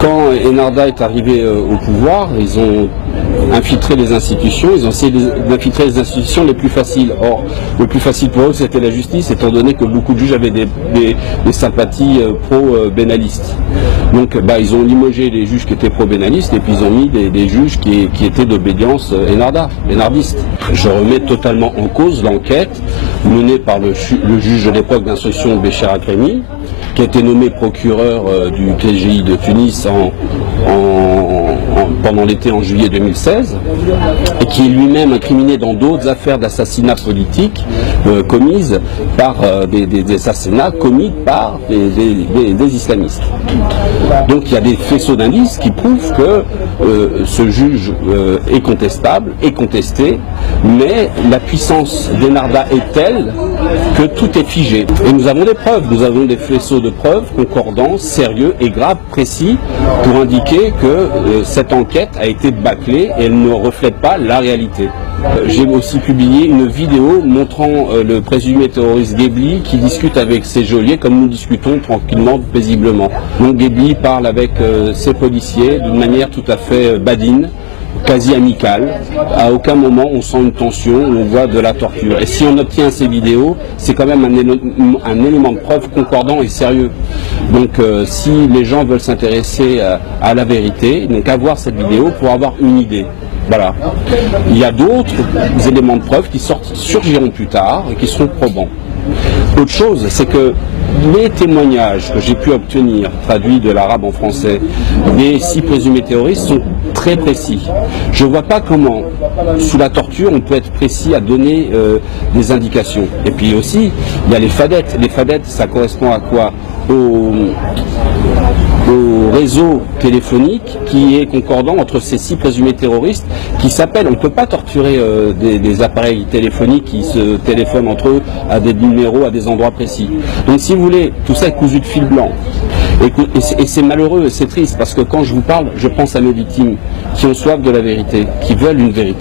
Quand Enarda est arrivé au pouvoir, ils ont infiltré les institutions, ils ont essayé d'infiltrer les institutions les plus faciles. Or, le plus facile pour eux, c'était la justice, étant donné que beaucoup de juges avaient des sympathies pro-bénalistes. Donc, ils ont limogé les juges qui étaient pro-bénalistes et puis ils ont mis des juges qui étaient d'obédience énardiste. Je remets totalement en cause l'enquête menée par le juge de l'époque d'instruction Bécher Akremi, qui a été nommé procureur du TGI de Tunis pendant l'été en juillet 2016, et qui est lui-même incriminé dans d'autres affaires d'assassinats politiques commises par des assassinats commis par des islamistes. Donc il y a des faisceaux d'indices qui prouvent que ce juge est contestable, est contesté, mais la puissance d'Enarda est telle que tout est figé. Et nous avons des preuves, nous avons des faisceaux de preuves concordants, sérieux et graves, précis, pour indiquer que cette enquête a été bâclée et elle ne reflète pas la réalité. J'ai aussi publié une vidéo montrant le présumé terroriste Ghebli qui discute avec ses geôliers comme nous discutons tranquillement, paisiblement. Donc Ghebli parle avec ses policiers d'une manière tout à fait badine, quasi amicale. À aucun moment on sent une tension, on voit de la torture. Et si on obtient ces vidéos, c'est quand même un élément de preuve concordant et sérieux. Donc si les gens veulent s'intéresser à la vérité, ils n'ont qu'à voir cette vidéo pour avoir une idée. Voilà. Il y a d'autres éléments de preuve qui surgiront plus tard et qui seront probants. Autre chose, c'est que les témoignages que j'ai pu obtenir, traduits de l'arabe en français, des 6 présumés terroristes sont très précis. Je ne vois pas comment, sous la torture, on peut être précis à donner des indications. Et puis aussi, il y a les fadettes. Les fadettes, ça correspond à quoi? Au réseau téléphonique qui est concordant entre ces 6 présumés terroristes qui s'appellent. On ne peut pas torturer des appareils téléphoniques qui se téléphonent entre eux à des numéros, à des endroits précis. Donc si vous voulez, tout ça est cousu de fil blanc. Et c'est malheureux, c'est triste, parce que quand je vous parle, je pense à mes victimes qui ont soif de la vérité, qui veulent une vérité.